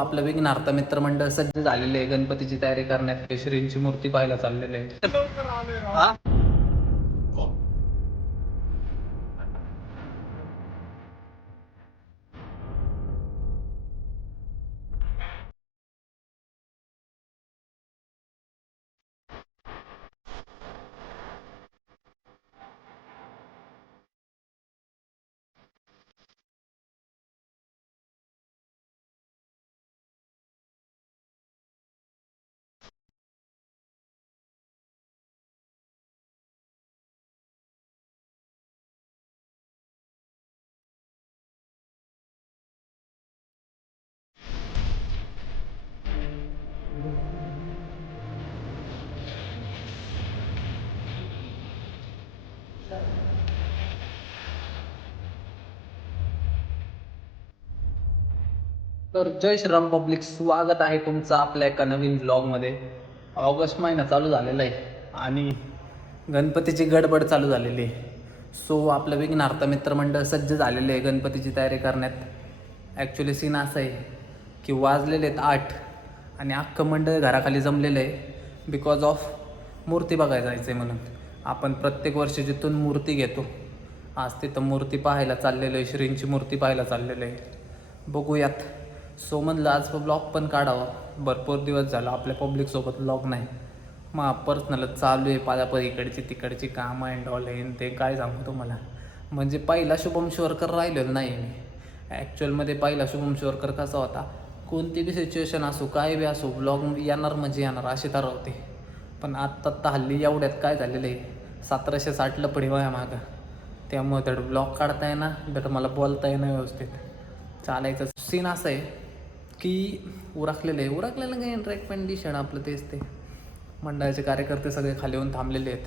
आपलं विघ्नार्थ मित्रमंडळ सज्ज झालेले आहे. गणपतीची तयारी करण्यात श्रींची मूर्ती पाहायला चाललेले आहे. तर जय श्रीराम पब्लिक, स्वागत आहे तुमचं आपल्या एका नवीन ब्लॉगमध्ये. ऑगस्ट महिना चालू झालेला आहे आणि गणपतीची गडबड चालू झालेली आहे. सो आपलं विघ्नार्थ मित्रमंडळ सज्ज झालेले आहे गणपतीची तयारी करण्यात. ॲक्च्युली सीन असं आहे की वाजलेले आहेत 8 आणि अख्खं मंडळ घराखाली जमलेलं आहे बिकॉज ऑफ मूर्ती बघायला जायचं आहे म्हणून. आपण प्रत्येक वर्षी जिथून मूर्ती घेतो आज तिथं मूर्ती पाहायला चाललेलं आहे, श्रींची मूर्ती पाहायला चाललेलं आहे. बघूयात. सो म्हणलं आज ब्लॉग पण काढावा. भरपूर दिवस झाला आपल्या पब्लिकसोबत ब्लॉग नाही. मग पर्सनल चालू आहे पादापद इकडची तिकडची कामं अँड ऑल हे ते काय सांगू तुम्हाला. म्हणजे पहिला शुभम शिवरकर राहिलेलं नाही मी. ॲक्च्युअलमध्ये पहिला शुभम शिवरकर कसा होता, कोणती बी सिच्युएशन असो काय बी असो ब्लॉग येणार म्हणजे येणार अशी तर होते. पण आत्ता हल्ली एवढ्यात काय झालेलं आहे 1760 लपडी वया मागं. त्यामुळे धड ब्लॉग काढता येणार, धड मला बोलता येणं व्यवस्थित. चालायचं सीन असं आहे की उरकलेलं काही ट्रॅकपॅन्ट टी शर्ट आपलं तेच ते. मंडळाचे कार्यकर्ते सगळे खाली येऊन थांबलेले आहेत.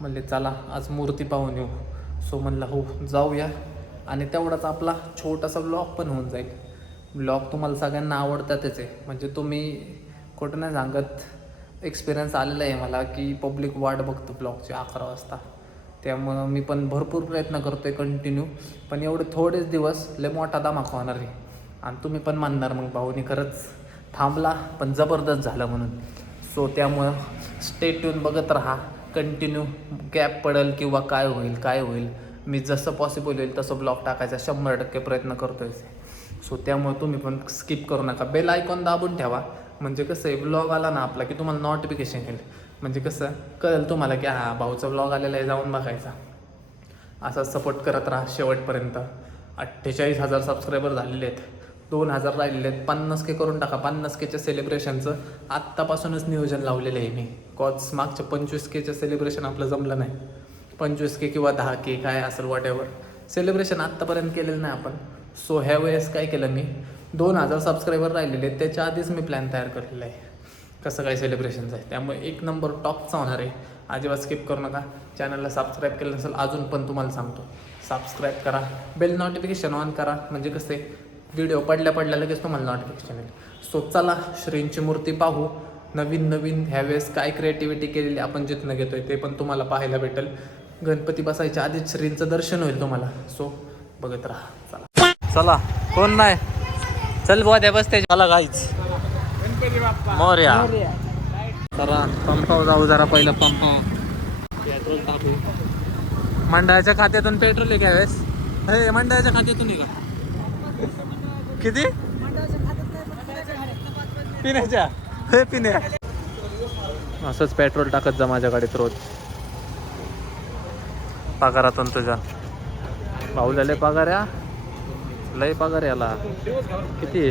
म्हणले चला आज मूर्ती पाहून येऊ. सो म्हणलं हो जाऊया आणि तेवढाच आपला छोटासा ब्लॉग पण होऊन जाईल. ब्लॉग तुम्हाला सगळ्यांना आवडतातच आहे. म्हणजे तुम्ही कुठं नाही सांगत, एक्सपिरियन्स आलेला आहे मला की पब्लिक वाट बघतो ब्लॉगची 11 वाजता. त्यामुळं मी पण भरपूर प्रयत्न करतो आहे कंटिन्यू. पण एवढे थोडेच दिवस लय मोठा धमाका होणार आहे आणि तुम्ही पण मानणार मग भाऊनी खरंच थांबला पण जबरदस्त झालं म्हणून. सो त्यामुळं स्टे ट्यून बघत राहा कंटिन्यू. गॅप पडेल किंवा काय होईल मी जसं पॉसिबल होईल तसं ब्लॉग टाकायचा 100% प्रयत्न करतो आहे. सो त्यामुळे तुम्ही पण स्किप करू नका. बेल आयकॉन दाबून ठेवा म्हणजे कसं आहे ब्लॉग आला ना आपला की तुम्हाला नोटिफिकेशन येईल. म्हणजे कसं कळेल तुम्हाला की हां भाऊचा ब्लॉग आलेला आहे जाऊन बघायचा. असा सपोर्ट करत राहा शेवटपर्यंत. 48,000 सबस्क्रायबर झालेले आहेत, 2,000 राहिलेले आहेत. 50K करून टाका. 50Kच्या सेलिब्रेशनचं आत्तापासूनच नियोजन लावलेलं आहे मी. कॉज मागच्या 25Kचं सेलिब्रेशन आपलं जमलं नाही. 25K किंवा 10K काय असेल वॉटेवर सेलिब्रेशन आत्तापर्यंत केलेलं नाही आपण. सो ह्या वेळेस काय केलं मी, 2,000 सबस्क्रायबर राहिलेले आहेत त्याच्या आधीच मी प्लॅन तयार केलेला आहे कसं काय सेलिब्रेशनचं आहे. त्यामुळे 1 नंबर टॉपचा होणार आहे. अजिबात स्किप करू नका. चॅनलला सबस्क्राईब केलं नसेल अजून पण तुम्हाला सांगतो सबस्क्राईब करा. बेल नोटिफिकेशन ऑन करा म्हणजे कसं आहे व्हिडिओ पडल्या लगेच तुम्हाला नोटिफिकेशन येईल. सो चला श्रींची मूर्ती पाहू. नवीन ह्यावेळेस काय क्रिएटिव्हिटी केलेली आपण जिथनं घेतोय ते पण तुम्हाला पाहायला भेटेल. गणपती बसायच्या आधीच श्रींचं दर्शन होईल तुम्हाला. सो बघत राहा. चला कोण नाही चल बुवा त्या बसते. चला गाईच मोरया. जरा पंपावर जाऊ. जरा पहिलं पंपावर पेट्रोल टाकू. मंडळाच्या खात्यातून पेट्रोल आहे त्यावेळेस. हे मंडळाच्या खात्यातून आहे का किती पिण्याच्या हे पिण्या असंच पेट्रोल टाकत जा माझ्या गाडीत रोज. पगारातून तुझ्या भाऊला लय पगार या लय पगार याला किती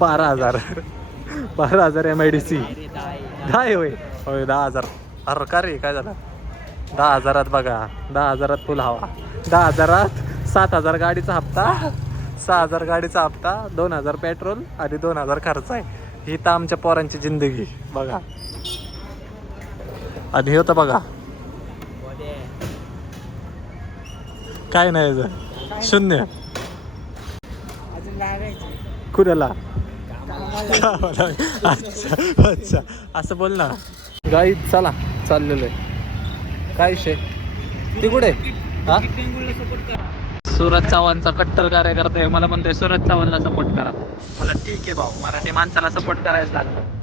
12,000 MIDC 10 होय 10,000. अरे का रे काय झालं 10,000 बघा 10,000 फुल हवा. 10,000 7,000 गाडीचा हप्ता 6,000 गाडीचा हप्ता 2,000 पेट्रोल आणि 2,000 खर्च आहे. ही तर आमच्या पोरांची जिंदगी बघा. आणि हे होतं बघा काय नाही 0 कुणाला अच्छा असं बोल ना. गाई चला चाललेलं आहे काय विषय ती कुठे हा सूरज चव्हाणचा कट्टर कार्यकर्ता आहे, मला म्हणतोय सूरज चव्हाणला सपोर्ट करा. मला ठीक आहे भाऊ, मराठी माणसाला सपोर्ट करायच लागतं.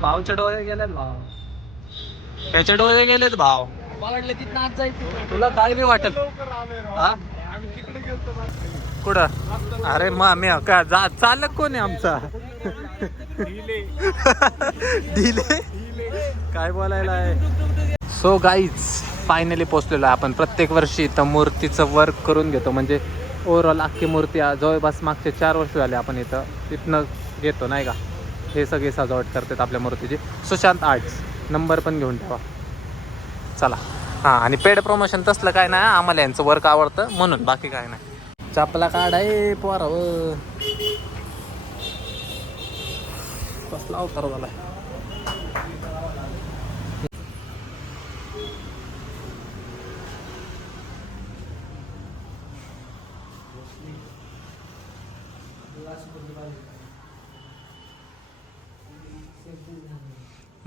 भावचे डोळे गेलेत भाव, त्याचे डोळे गेलेत भाव. वाटलं तिथं आज जायचं, तुला काय बी वाटत. कुठं? अरे मी का चालक कोण आहे आमचा? दिले काय बोलायला आहे. सो गाईज फायनली पोचलेलो आहे आपण. प्रत्येक वर्षी इथं मूर्तीचं वर्क करून घेतो, म्हणजे ओव्हरऑल अख्खी मूर्ती जवळपास मागचे 4 वर्ष झाले आपण इथं तिथनं घेतो नाही का. हे सगळे सजावट करतात आपल्या मूर्तीची. सुशांत आर्ट्स नंबर पण घेऊन ठेवा. चला. हां, आणि पेड प्रमोशन तसलं काय नाही, आम्हाला यांचं वर्क आवडतं म्हणून, बाकी काय नाही. चपला काढाय पोरावं, कसला अवतार झालाय.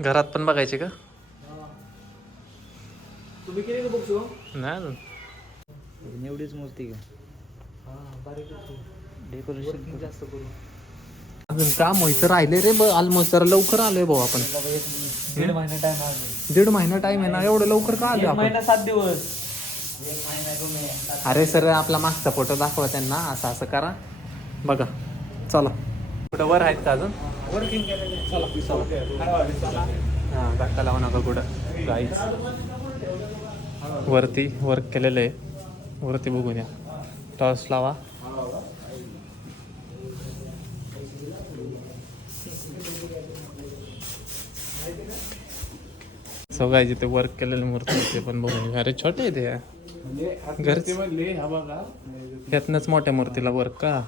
घरात पण बघायचे का? तुम्ही केली का बघतो? नाही एवढीच मूर्ती का? डेकोरेशन जास्त करू. अजून काम व्हायचं राहिले रे. ऑलमोस्ट जरा लवकर आलोय भाऊ आपण. 1.5 महिना टाइम आहे. 1.5 महिना टाइम आहे ना, एवढं लवकर का आलो? 1 महिना 7 दिवस. 1 महिना. अरे सर आपला मागचा फोटो दाखवा त्यांना. असं असं करा बघा. चला. कुठं वर आहेत का अजून? वर्किंग केलेलं. चला. हां, धक्का लावू नका कुठं. गाईच वरती वर्क केलेलं आहे, वरती बघून या. टॉर्च लावा. सगळ्या जिथे वर्क केलेले मूर्ती ते पण बघून. अरे छोटे आहे ते घरचे, त्यातनंच मोठ्या मूर्तीला वर्क का.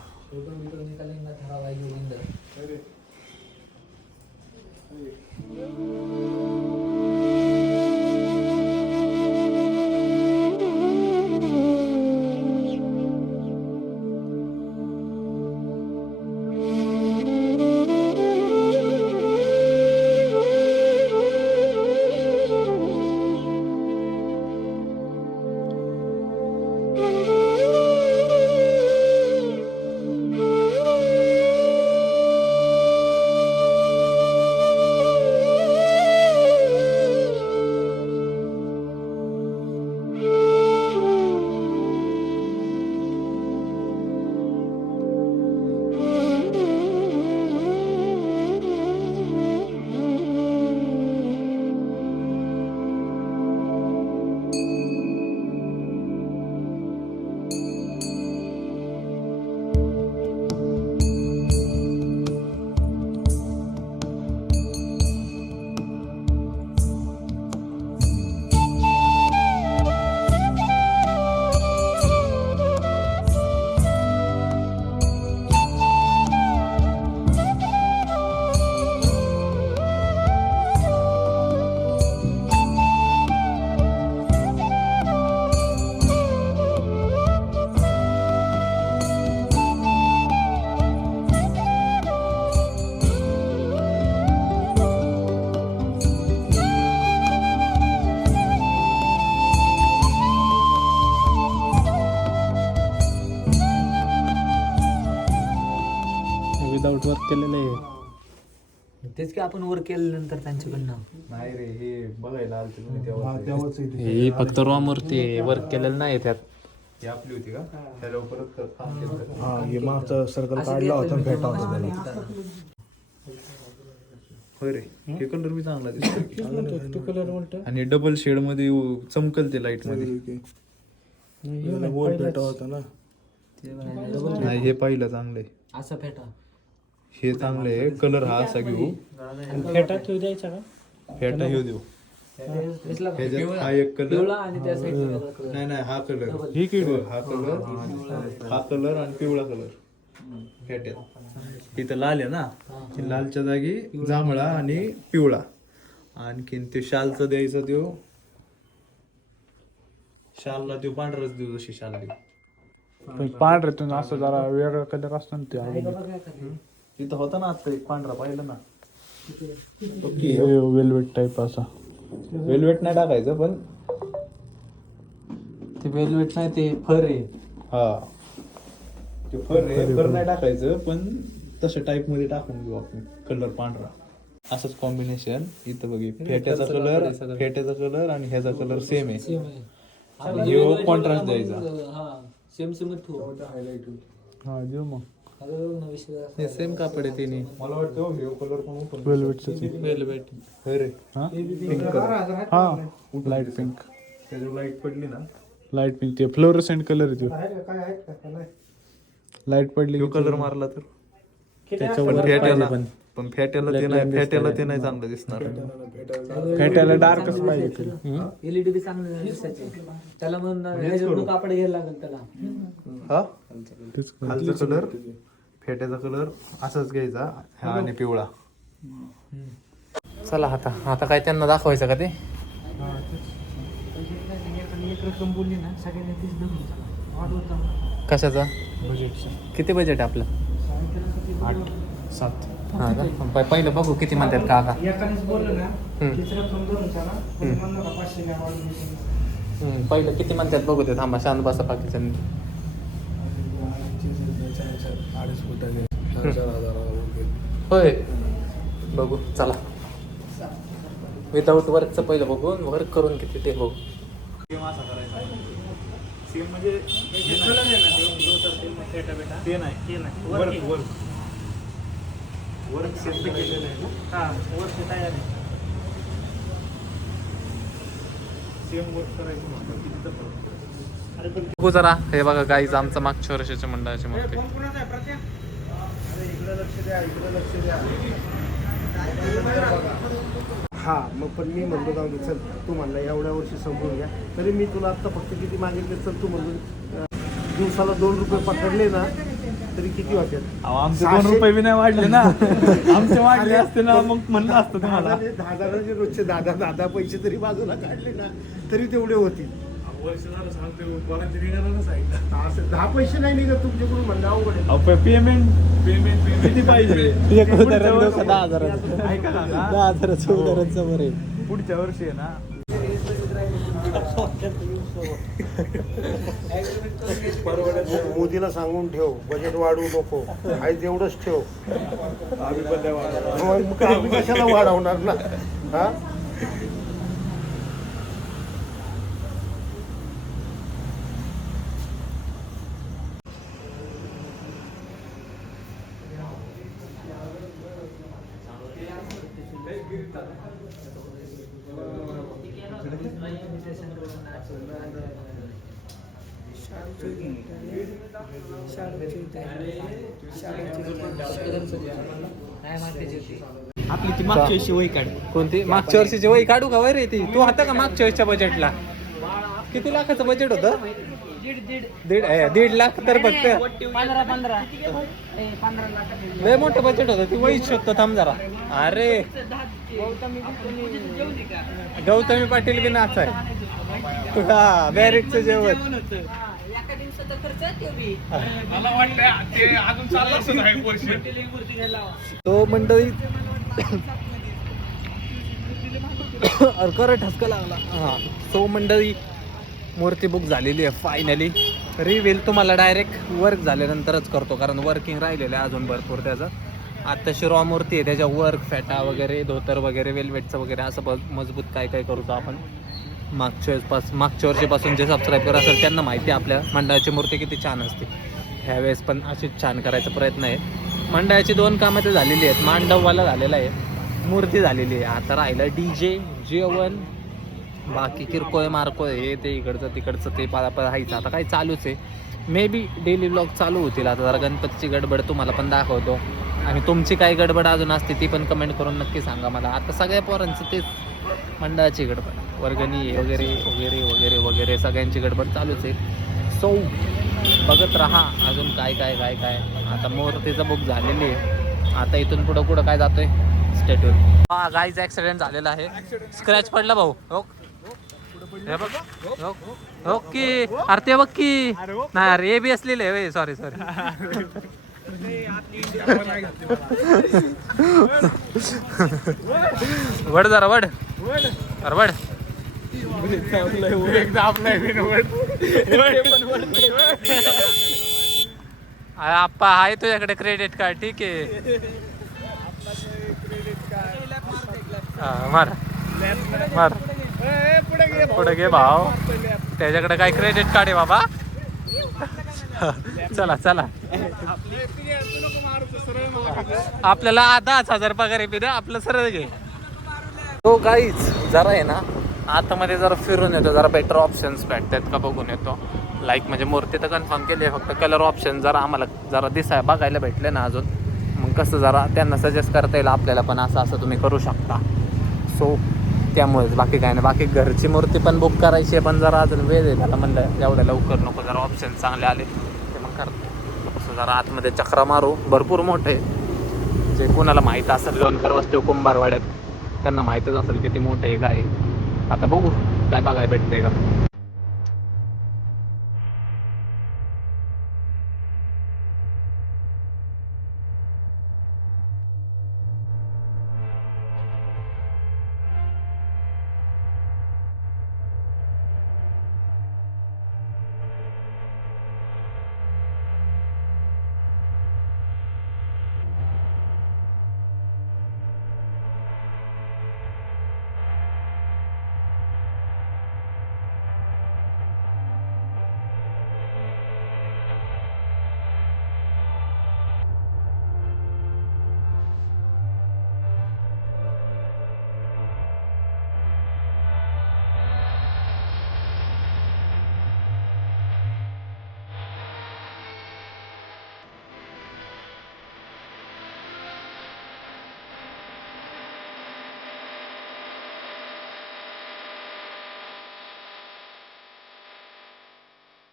विदाउट वर्क केलेलं आहे. तेच की आपण वर्क केल्यानंतर त्यांच्याकडनं नाही रे, हे बघायला आलते तुम्ही तेव्हा. ही फक्त रॉ मूर्ती वर्क केलेलं नाही त्यात. ही आपली होती का? त्याला परत काम केलं. हा, हे मागचं सर्कल काढला होता, भेटा होता त्याला. फर आहे हे कलर बी चांगला दिसतो तो कलर उलट आणि डबल शेड मध्ये चमकल ते लाईट मध्ये गोल पेटा होता ना नाही हे पाहिलं चांगलं आहे असं फेटा हे चांगलं आहे कलर हा असा घेऊ फेटा ठेवू द्यायचा का फेटा घेऊ देऊ ह्याच्यात हा एक कलर पिवळा आणि त्या साईडला नाही नाही हा कलर ही किड हा कलर आणि पिवळा कलर फेट्यात इथं लाल आहे ना ते लालच्या जागी जांभळा आणि पिवळा आणखीन ते शालचं द्यायचं त्यो शालला त्यो पांढराच देऊ जशी शाल देऊ पण पांढऱ्यातून असं जरा वेगळा कलर असतो ना ते तिथं होता ना आता एक पांढरा पाहिलं ना वेलवेट टाईप असा वेलवेट नाही टाकायचं पण ते वेलवेट नाही ते फर आहे. हा ते फर नाही टाकायचं पण तशा टाईप मध्ये टाकून घेऊ आपण कलर पांढरा असंच कॉम्बिनेशन इथं बघी फेट्याचा कलर आणि ह्याचा कलर सेम आहे आणि ह्यो कॉन्ट्रास्ट द्यायचा सेम सेम हा देऊ मग हे सेम कापड आहे तिने मला वाटतं ह्यो कलर पण उठून वेलवेटचं वेलवेट अरे हा पिंक कलर हा लाईट पिंक त्याची लाईट पडली ना लाईट पिंक ते फ्लोरोसेंट कलर आहे तो लाईट पडली ह्यो कलर मारला तर त्याच्यावर फेट्याला पण फेट्याला ते नाही चांगलं दिसणार फेट्याला डार्कच पाहिजे एलईडी बी चांगलं दिसायचे त्याला मग ह्याच्यावरून कापड घ्यायला लागेल त्याला हा खालचा कलर फेट्याचा कलर असाच घ्यायचा हा आणि पिवळा चला आता काय त्यांना दाखवायचं का ते बोलली ना सगळ्यांनी तीच बघून वाढवता कशाचा बजेटचं किती बजेट आहे आपलं 8-7 हा का पहिलं बघू किती म्हणतात का आता एकानेच बोललं ना हम्म. तीच रक्कम धरून चला पण म्हणलं का 500 नाही वाढवून पहिलं किती म्हणतात बघू ते थांबा शांत बसा बाकीचं 2.5 फुटाचे होय बघू चला विदाऊट वर्कचं पहिलं बघू वर्क करून किती ते बघू ते नाही वर्क सेट केलेलं आहे ना सेम वर्क करायचं म्हणतात किती फरक बघू जरा हे बघा गाईज आमचं मागच्या वर्षाच्या मंडळाची मूर्ती हा मग पण मी म्हणलो जाऊ दे चल तू म्हणला एवढ्या वर्षी संपवून घ्या तरी मी तुला आत्ता फक्त किती मागितले चल तू म्हणलो दिवसाला 2 रुपये पकडले ना तरी किती वाटत आमचे 2 रुपये बी नाही वाढले ना आमचे वाढले असते ना मग म्हणलं असतं तुम्हाला 10,000 रोजचे 10 पैसे तरी बाजूला काढले ना तरी तेवढे होतील असं 10 पैसे नाही निघत तुमच्याकडून म्हणलं अवघड आहे. पेमेंट किती पाहिजे ऐका ना, 10,000 उदाहरण बरे पुढच्या वर्षी आहे ना मोदीला सांगून ठेव बजेट वाढवू नको आहे तेवढंच ठेव मग आम्ही कशाला वाढवणार ना हा आपली ती मागच्या वर्षी वही काढ कोणती मागच्या वर्षीची वही काढू का वय रे ती तू होता का मागच्या वर्षीच्या बजेटला किती लाखाचं बजेट होतं 1.5 लाख तर फक्त 15 लय मोठं बजेट होतं ती वही शोधतो थांब जरा अरे गौतमी पाटील बी नाच आहे हा बॅरेकचं जेवण तो मंडळी अरकर ठसका लागला हा तो मंडळी मूर्ती बुक झालेली आहे फायनली रिव्हील तुम्हाला डायरेक्ट वर्क झाल्यानंतरच करतो कारण वर्किंग राहिलेलं आहे अजून भरपूर त्याचं आत्ताशी रॉ मूर्ती आहे त्याच्या वर्क फॅटा वगैरे धोतर वगैरे वेलवेटचं वगैरे असं मजबूत काय काय करू आपण मागच्या वर्षीपासून जे सबस्क्राईबर असेल त्यांना माहिती आहे आपल्या मंडळाची मूर्ती किती छान असते ह्यावेळेस पण अशीच छान करायचा प्रयत्न आहे मंडळाची 2 कामं तर झालेली आहेत मांडववाला झालेला आहे मूर्ती झालेली आहे. आता राहिलं DJ, जेवण, बाकी किरकोळ मारकोळ हे ते इकडचं तिकडचं ते राहायचं आता काही चालूच आहे. मे बी डेली व्लॉग चालू होतील. आता जरा गणपतीची गडबड तुम्हाला पण दाखवतो आणि तुमची काय गडबड अजून असते ती पण कमेंट करून नक्की सांगा मला. आता सगळ्या पोरांचं तेच मंडळाची गडबड, वर्गणी वगैरे वगैरे वगैरे वगैरे सगळ्यांची गडबड चालूच आहे. सो बघत राहा अजून काय काय काय काय. आता मूर्तीचं बुक झालेली आहे. आता इथून पुढं कुठं काय जातोय स्टेटवर. हा गाईचा ॲक्सिडेंट झालेला आहे. स्क्रॅच पडला भाऊ. हो हे बघ हो की अरे ते बघ की नाही अरे ए बी असलेले आहे. सॉरी वड जरा वड अरे वड आप्पा आहे तुझ्याकडे क्रेडिट कार्ड ठीक आहे. मार मार पुढे घे भाऊ. त्याच्याकडे काय क्रेडिट कार्ड आहे बाबा. चला चला आपल्याला 10,000 पगार आहे पिढ्या आपलं सरळ घे. तो गाईच जरा आहे ना आतमध्ये जरा फिरून येतो. जरा बेटर ऑप्शन्स भेटतात का बघून येतो. लाईक म्हणजे मूर्ती तर कन्फर्म केली आहे. फक्त कलर ऑप्शन जरा आम्हाला जरा बघायला भेटले ना अजून. मग कसं जरा त्यांना सजेस्ट करता येईल आपल्याला पण असं तुम्ही करू शकता. सो त्यामुळेच बाकी काय नाही. बाकी घरची मूर्ती पण बुक करायची आहे पण जरा अजून वेळ आहे. आता म्हणलं एवढ्या लवकर नको. जरा ऑप्शन चांगले आले ते मग करतो. असं जरा आतमध्ये चक्रा मारू. भरपूर मोठे जे कोणाला माहीत असेल लोणकर वस्तू कुंभारवाड्यात त्यांना माहीतच असेल किती मोठे आहे काय. आता बघू काय बघायला भेटते का.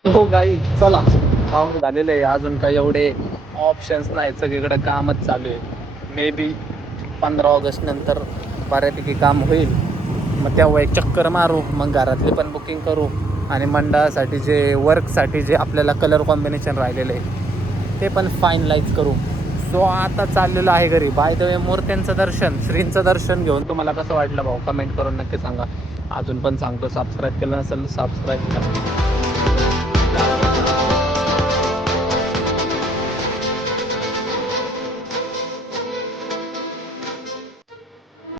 हो गाई चला काम झालेलं आहे. अजून काही एवढे ऑप्शन्स नाही. सगळीकडे कामच चालू आहे. मे बी 15 ऑगस्ट नंतर बऱ्यापैकी काम होईल. मग तेव्हा एक चक्कर मारू. मग घरातली पण बुकिंग करू आणि मंडळासाठी जे वर्कसाठी जे आपल्याला कलर कॉम्बिनेशन राहिलेलं आहे ते पण फायनलाइज करू. सो आता चाललेलं आहे घरी. बाय द वे मूर्त्यांचं दर्शन श्रींचं दर्शन घेऊन तुम्हाला कसं वाटलं भाऊ कमेंट करून नक्की सांगा. अजून पण सांगतो सबस्क्राईब केलं नसेल सबस्क्राईब करा.